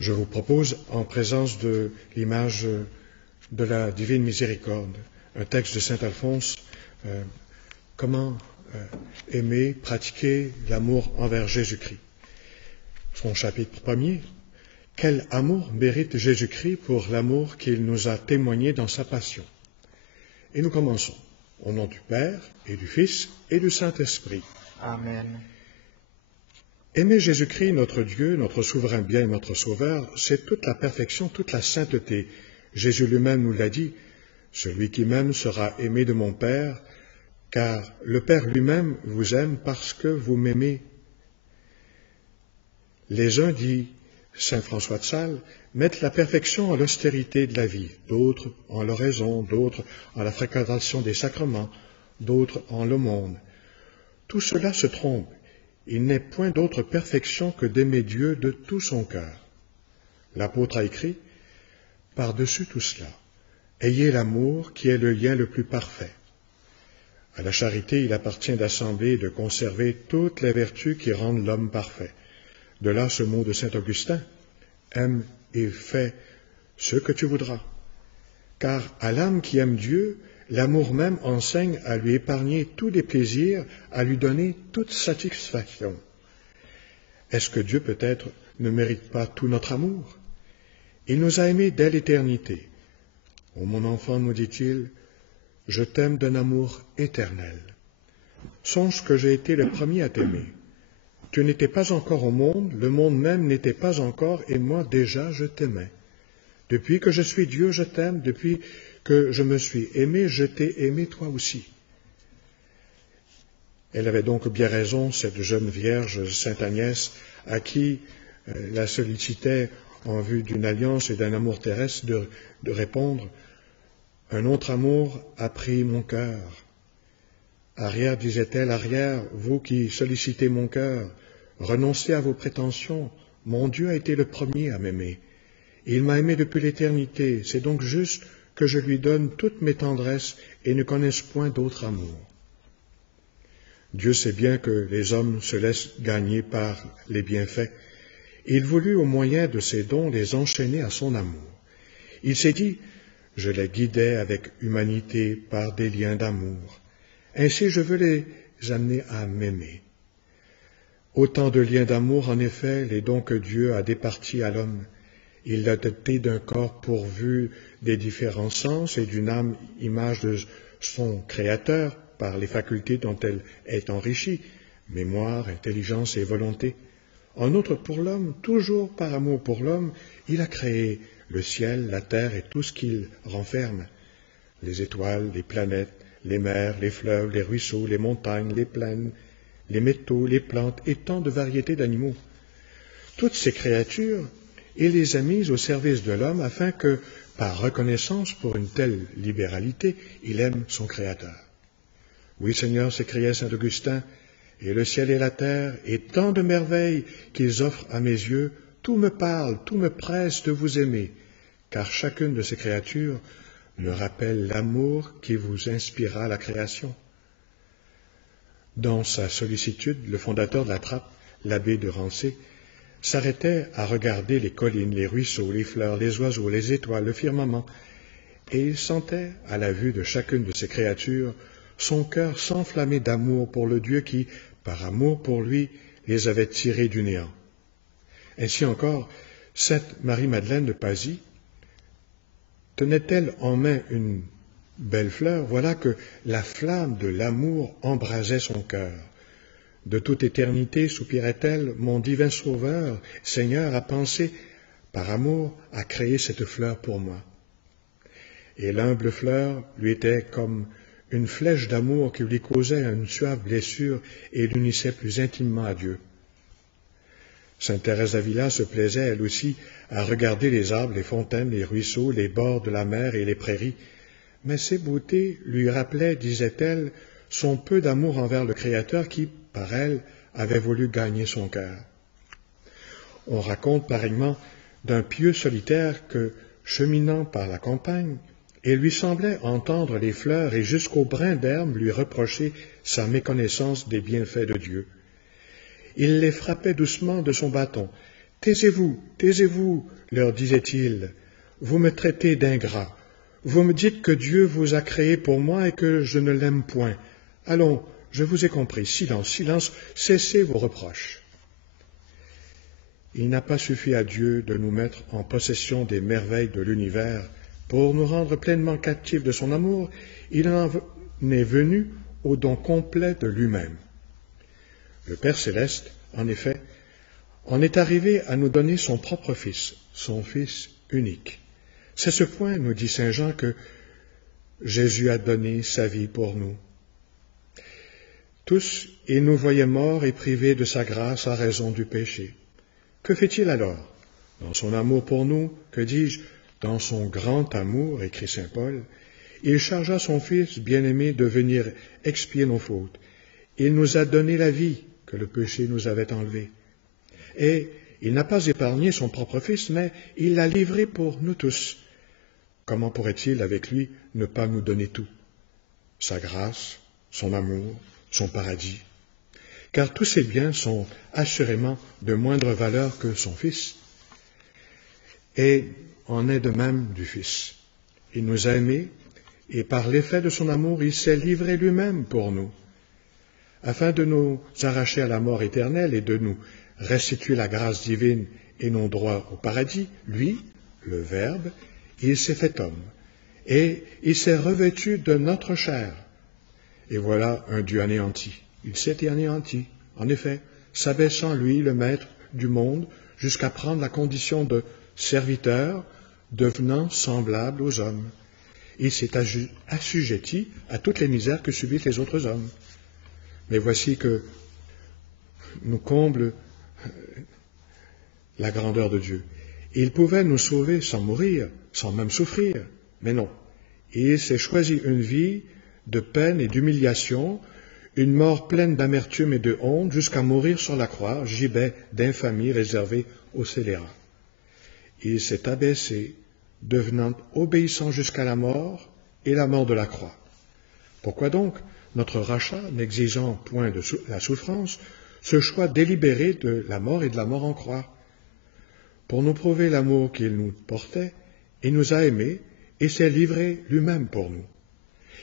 Je vous propose, en présence de l'image de la divine miséricorde, un texte de saint Alphonse, comment aimer, pratiquer l'amour envers Jésus-Christ. Son chapitre premier, quel amour mérite Jésus-Christ pour l'amour qu'il nous a témoigné dans sa passion. Et nous commençons, au nom du Père, et du Fils, et du Saint-Esprit. Amen. Aimer Jésus-Christ, notre Dieu, notre souverain bien et notre Sauveur, c'est toute la perfection, toute la sainteté. Jésus lui-même nous l'a dit, « Celui qui m'aime sera aimé de mon Père, car le Père lui-même vous aime parce que vous m'aimez. » Les uns, dit saint François de Sales, mettent la perfection en l'austérité de la vie, d'autres en l'oraison, d'autres en la fréquentation des sacrements, d'autres en l'aumône. Tout cela se trompe. Il n'est point d'autre perfection que d'aimer Dieu de tout son cœur. L'apôtre a écrit, « Par-dessus tout cela, ayez l'amour qui est le lien le plus parfait. » À la charité, il appartient d'assembler et de conserver toutes les vertus qui rendent l'homme parfait. De là ce mot de saint Augustin, « Aime et fais ce que tu voudras. » Car à l'âme qui aime Dieu, l'amour même enseigne à lui épargner tous les plaisirs, à lui donner toute satisfaction. Est-ce que Dieu peut-être ne mérite pas tout notre amour? Il nous a aimés dès l'éternité. « Ô mon enfant, nous dit-il, je t'aime d'un amour éternel. Songe que j'ai été le premier à t'aimer. Tu n'étais pas encore au monde, le monde même n'était pas encore, et moi déjà je t'aimais. Depuis que je suis Dieu, je t'aime, depuis que je me suis aimé, je t'ai aimé toi aussi. » Elle avait donc bien raison, cette jeune vierge, sainte Agnès, à qui la sollicitait en vue d'une alliance et d'un amour terrestre, de répondre « Un autre amour a pris mon cœur. » Arrière, disait-elle, arrière, vous qui sollicitez mon cœur, renoncez à vos prétentions. Mon Dieu a été le premier à m'aimer. Il m'a aimé depuis l'éternité. C'est donc juste que je lui donne toutes mes tendresses et ne connaisse point d'autre amour. Dieu sait bien que les hommes se laissent gagner par les bienfaits. Il voulut, au moyen de ses dons, les enchaîner à son amour. Il s'est dit, je les guidais avec humanité par des liens d'amour. Ainsi je veux les amener à m'aimer. Autant de liens d'amour, en effet, les dons que Dieu a départis à l'homme. Il l'a doté d'un corps pourvu des différents sens et d'une âme image de son Créateur par les facultés dont elle est enrichie, mémoire, intelligence et volonté. En outre, pour l'homme, toujours par amour pour l'homme, il a créé le ciel, la terre et tout ce qu'il renferme, les étoiles, les planètes, les mers, les fleuves, les ruisseaux, les montagnes, les plaines, les métaux, les plantes et tant de variétés d'animaux. Toutes ces créatures, il les a mises au service de l'homme afin que, par reconnaissance pour une telle libéralité, il aime son Créateur. Oui, Seigneur, s'écriait saint Augustin, et le ciel et la terre, et tant de merveilles qu'ils offrent à mes yeux, tout me parle, tout me presse de vous aimer, car chacune de ces créatures me rappelle l'amour qui vous inspira la création. Dans sa sollicitude, le fondateur de la Trappe, l'abbé de Rancé, s'arrêtait à regarder les collines, les ruisseaux, les fleurs, les oiseaux, les étoiles, le firmament, et il sentait, à la vue de chacune de ces créatures, son cœur s'enflammer d'amour pour le Dieu qui, par amour pour lui, les avait tirés du néant. Ainsi encore, sainte Marie-Madeleine de Pasie tenait-elle en main une belle fleur, voilà que la flamme de l'amour embrasait son cœur. De toute éternité, soupirait-elle, mon divin Sauveur, Seigneur, a pensé, par amour, à créer cette fleur pour moi. Et l'humble fleur lui était comme une flèche d'amour qui lui causait une suave blessure et l'unissait plus intimement à Dieu. Sainte Thérèse d'Avila se plaisait, elle aussi, à regarder les arbres, les fontaines, les ruisseaux, les bords de la mer et les prairies, mais ces beautés lui rappelaient, disait-elle, son peu d'amour envers le Créateur qui, par elle, avait voulu gagner son cœur. On raconte pareillement d'un pieux solitaire que, cheminant par la campagne, il lui semblait entendre les fleurs et jusqu'au brin d'herbe lui reprocher sa méconnaissance des bienfaits de Dieu. Il les frappait doucement de son bâton, taisez-vous, leur disait-il, vous me traitez d'ingrat. Vous me dites que Dieu vous a créé pour moi et que je ne l'aime point. Allons, je vous ai compris. Silence, silence, cessez vos reproches. Il n'a pas suffi à Dieu de nous mettre en possession des merveilles de l'univers pour nous rendre pleinement captifs de son amour. Il en est venu au don complet de lui-même. Le Père céleste, en effet, en est arrivé à nous donner son propre Fils, son Fils unique. C'est ce point, nous dit saint Jean, que Jésus a donné sa vie pour nous. Tous, il nous voyait morts et privés de sa grâce à raison du péché. Que fait-il alors? Dans son amour pour nous, que dis-je, dans son grand amour, écrit saint Paul, il chargea son Fils bien-aimé de venir expier nos fautes. Il nous a donné la vie que le péché nous avait enlevée. Et il n'a pas épargné son propre Fils, mais il l'a livré pour nous tous. Comment pourrait-il, avec lui, ne pas nous donner tout? Sa grâce, son amour, son paradis. Car tous ces biens sont assurément de moindre valeur que son Fils. Et en est de même du Fils. Il nous a aimés, et par l'effet de son amour, il s'est livré lui-même pour nous, afin de nous arracher à la mort éternelle et de nous restituer la grâce divine et non droit au paradis. Lui, le Verbe, il s'est fait homme, et il s'est revêtu de notre chair. Et voilà un Dieu anéanti. Il s'est anéanti, en effet, s'abaissant, lui, le maître du monde, jusqu'à prendre la condition de serviteur, devenant semblable aux hommes. Il s'est assujetti à toutes les misères que subissent les autres hommes. Mais voici que nous comble la grandeur de Dieu. Il pouvait nous sauver sans mourir, sans même souffrir, mais non. Il s'est choisi une vie de peine et d'humiliation, une mort pleine d'amertume et de honte, jusqu'à mourir sur la croix, gibet d'infamie réservé aux scélérats. Il s'est abaissé, devenant obéissant jusqu'à la mort et la mort de la croix. Pourquoi donc notre rachat, n'exigeant point de la souffrance, ce choix délibéré de la mort et de la mort en croix? Pour nous prouver l'amour qu'il nous portait, il nous a aimés et s'est livré lui-même pour nous.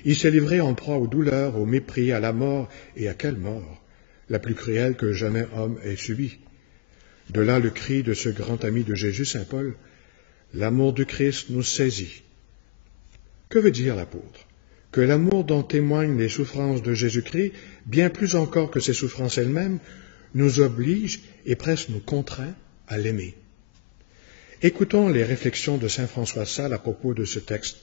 Il s'est livré en proie aux douleurs, au mépris, à la mort, et à quelle mort? La plus cruelle que jamais homme ait subie. De là le cri de ce grand ami de Jésus, saint Paul, « L'amour du Christ nous saisit ». Que veut dire l'apôtre? Que l'amour dont témoignent les souffrances de Jésus-Christ, bien plus encore que ses souffrances elles-mêmes, nous oblige et presque nous contraint à l'aimer. Écoutons les réflexions de saint François de Sales à propos de ce texte.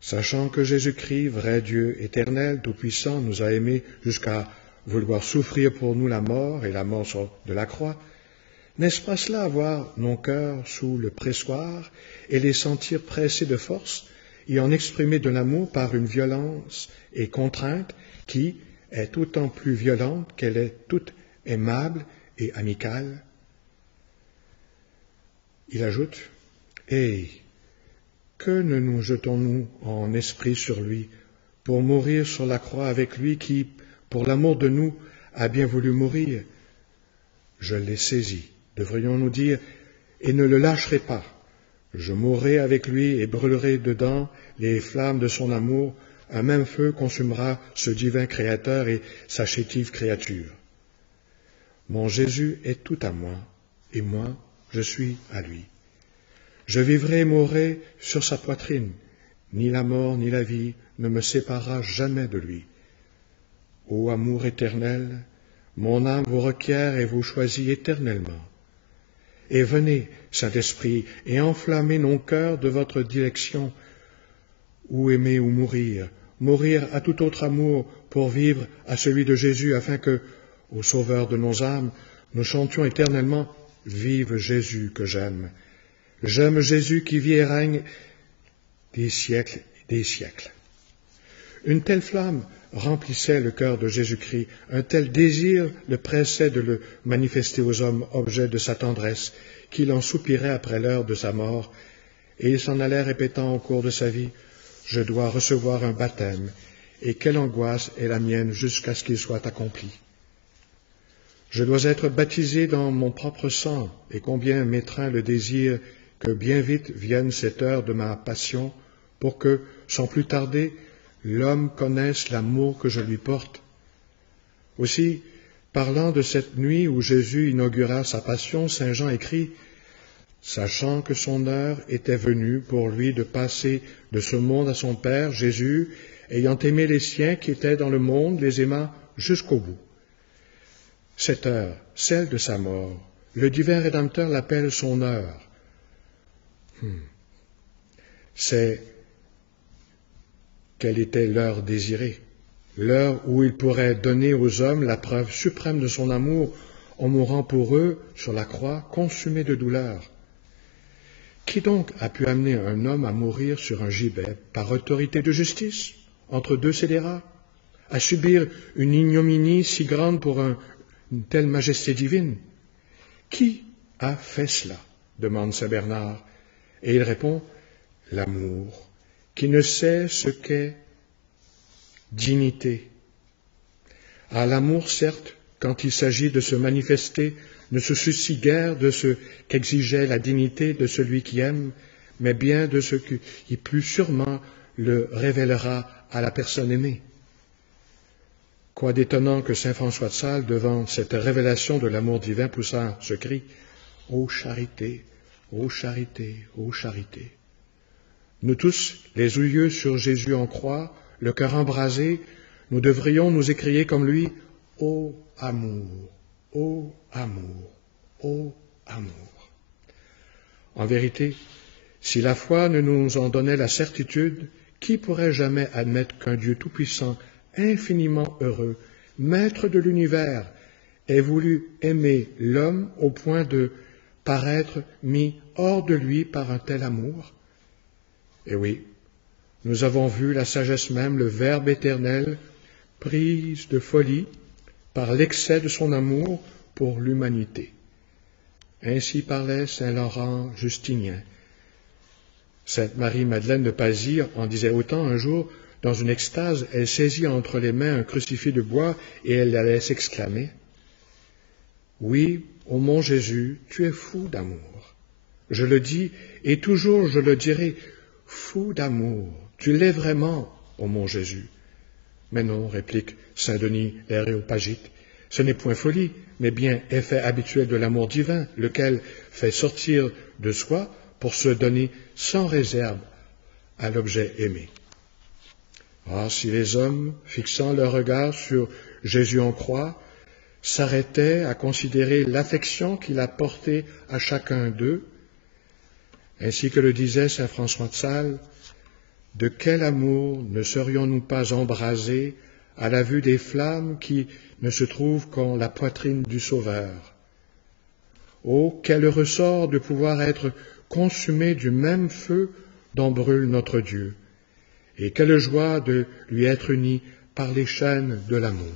Sachant que Jésus-Christ, vrai Dieu éternel, tout-puissant, nous a aimés jusqu'à vouloir souffrir pour nous la mort et la mort de la croix, n'est-ce pas cela avoir nos cœurs sous le pressoir et les sentir pressés de force et en exprimer de l'amour par une violence et contrainte qui est autant plus violente qu'elle est toute aimable et amicale? Il ajoute, « Et que ne nous jetons-nous en esprit sur lui pour mourir sur la croix avec lui qui, pour l'amour de nous, a bien voulu mourir? Je l'ai saisi, devrions-nous dire, et ne le lâcherai pas. Je mourrai avec lui et brûlerai dedans les flammes de son amour. Un même feu consumera ce divin Créateur et sa chétive créature. Mon Jésus est tout à moi, et moi, je suis à lui. Je vivrai et mourrai sur sa poitrine. Ni la mort ni la vie ne me séparera jamais de lui. Ô amour éternel, mon âme vous requiert et vous choisit éternellement. Et venez, Saint-Esprit, et enflammez nos cœurs de votre dilection, ou aimer ou mourir à tout autre amour pour vivre à celui de Jésus, afin que, au Sauveur de nos âmes, nous chantions éternellement « Vive Jésus que j'aime ». J'aime Jésus qui vit et règne des siècles et des siècles. Une telle flamme remplissait le cœur de Jésus-Christ, un tel désir le pressait de le manifester aux hommes, objet de sa tendresse, qu'il en soupirait après l'heure de sa mort, et il s'en allait répétant au cours de sa vie, « Je dois recevoir un baptême, et quelle angoisse est la mienne jusqu'à ce qu'il soit accompli. » Je dois être baptisé dans mon propre sang, et combien m'étreint le désir que bien vite vienne cette heure de ma passion, pour que, sans plus tarder, l'homme connaisse l'amour que je lui porte. Aussi, parlant de cette nuit où Jésus inaugura sa passion, saint Jean écrit « Sachant que son heure était venue pour lui de passer de ce monde à son Père, Jésus, ayant aimé les siens qui étaient dans le monde, les aima jusqu'au bout. » Cette heure, celle de sa mort, le divin Rédempteur l'appelle son heure. C'est quelle était l'heure désirée, l'heure où il pourrait donner aux hommes la preuve suprême de son amour en mourant pour eux sur la croix, consumé de douleur. Qui donc a pu amener un homme à mourir sur un gibet par autorité de justice, entre deux scélérats, à subir une ignominie si grande pour une telle majesté divine? Qui a fait cela? Demande saint Bernard. Et il répond, l'amour, qui ne sait ce qu'est dignité. À l'amour, certes, quand il s'agit de se manifester, ne se soucie guère de ce qu'exigeait la dignité de celui qui aime, mais bien de ce qui plus sûrement le révélera à la personne aimée. Quoi d'étonnant que saint François de Sales, devant cette révélation de l'amour divin, poussa ce cri « Ô charité, ô charité, ô charité !» Nous tous, les yeux sur Jésus en croix, le cœur embrasé, nous devrions nous écrier comme lui « Ô amour, ô amour, ô amour !» En vérité, si la foi ne nous en donnait la certitude, qui pourrait jamais admettre qu'un Dieu tout-puissant, infiniment heureux, maître de l'univers, ait voulu aimer l'homme au point de paraître mis hors de lui par un tel amour? Et oui, nous avons vu la sagesse même, le Verbe éternel, prise de folie par l'excès de son amour pour l'humanité. Ainsi parlait saint Laurent Justinien. Sainte Marie-Madeleine de Pasie en disait autant un jour. Dans une extase, elle saisit entre les mains un crucifix de bois et elle allait s'exclamer « Oui, ô mon Jésus, tu es fou d'amour. Je le dis et toujours je le dirai, fou d'amour, tu l'es vraiment, ô mon Jésus. » Mais non, réplique saint Denis l'Aréopagite, ce n'est point folie, mais bien effet habituel de l'amour divin, lequel fait sortir de soi pour se donner sans réserve à l'objet aimé. Ah, si les hommes, fixant leur regard sur Jésus en croix, s'arrêtaient à considérer l'affection qu'il a portée à chacun d'eux, ainsi que le disait saint François de Sales, de quel amour ne serions-nous pas embrasés à la vue des flammes qui ne se trouvent qu'en la poitrine du Sauveur? Oh, quel ressort de pouvoir être consumés du même feu dont brûle notre Dieu! Et quelle joie de lui être uni par les chaînes de l'amour.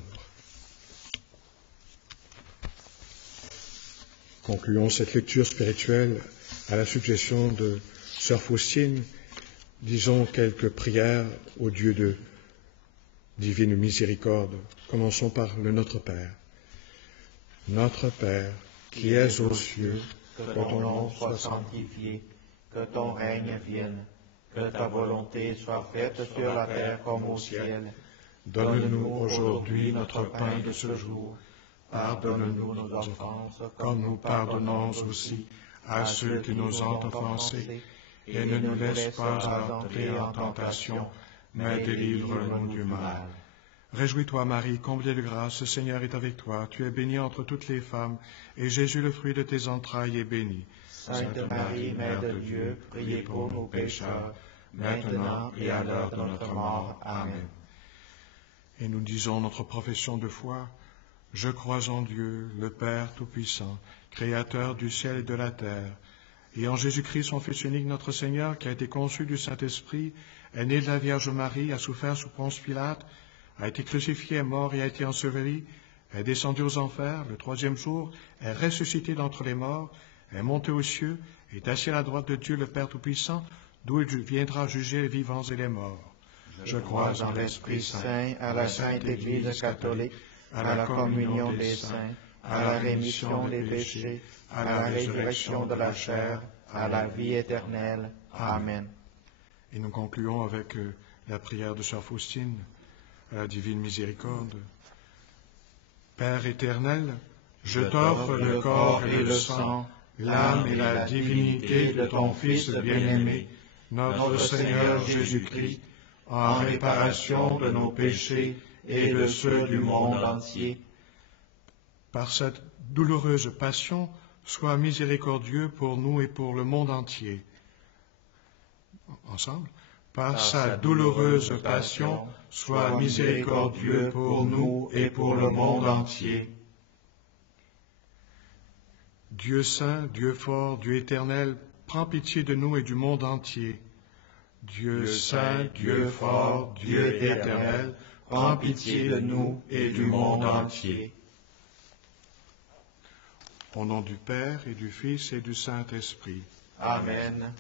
Concluons cette lecture spirituelle à la suggestion de sœur Faustine. Disons quelques prières au Dieu de divine miséricorde. Commençons par le Notre Père. Notre Père, qui es aux cieux, que ton nom soit sanctifié, que ton règne vienne. Que ta volonté soit faite sur la terre comme au ciel. Donne-nous aujourd'hui notre pain de ce jour. Pardonne-nous nos offenses, comme nous pardonnons aussi à ceux qui nous ont offensés. Et ne nous laisse pas entrer en tentation, mais délivre-nous du mal. Réjouis-toi, Marie, comblée de grâce, le Seigneur est avec toi. Tu es bénie entre toutes les femmes, et Jésus, le fruit de tes entrailles, est béni. Sainte Marie, Mère de Dieu, priez pour nous pécheurs, maintenant et à l'heure de notre mort. Amen. Et nous disons notre profession de foi. Je crois en Dieu, le Père Tout-Puissant, Créateur du ciel et de la terre, et en Jésus-Christ, son Fils unique, notre Seigneur, qui a été conçu du Saint-Esprit, est né de la Vierge Marie, a souffert sous Ponce Pilate, a été crucifié, est mort et a été enseveli, est descendu aux enfers, le troisième jour, est ressuscité d'entre les morts, est monté aux cieux, est assis à la droite de Dieu le Père Tout-Puissant, d'où il viendra juger les vivants et les morts. Je crois en l'Esprit Saint, à la Sainte Église catholique, à la communion des saints, à la rémission des péchés, à la résurrection de la chair, à la vie éternelle. Amen. Et nous concluons avec la prière de Sœur Faustine, à la divine miséricorde. Père éternel, je t'offre le corps et le sang, l'âme et la divinité de ton Fils bien-aimé, notre Seigneur Jésus-Christ, en réparation de nos péchés et de ceux du monde entier. Par cette douloureuse passion, sois miséricordieux pour nous et pour le monde entier. Ensemble. Par sa douloureuse passion, sois miséricordieux pour nous et pour le monde entier. Dieu saint, Dieu fort, Dieu éternel, prends pitié de nous et du monde entier. Dieu saint, Dieu fort, Dieu éternel, prends pitié de nous et du monde entier. Au nom du Père et du Fils et du Saint-Esprit. Amen.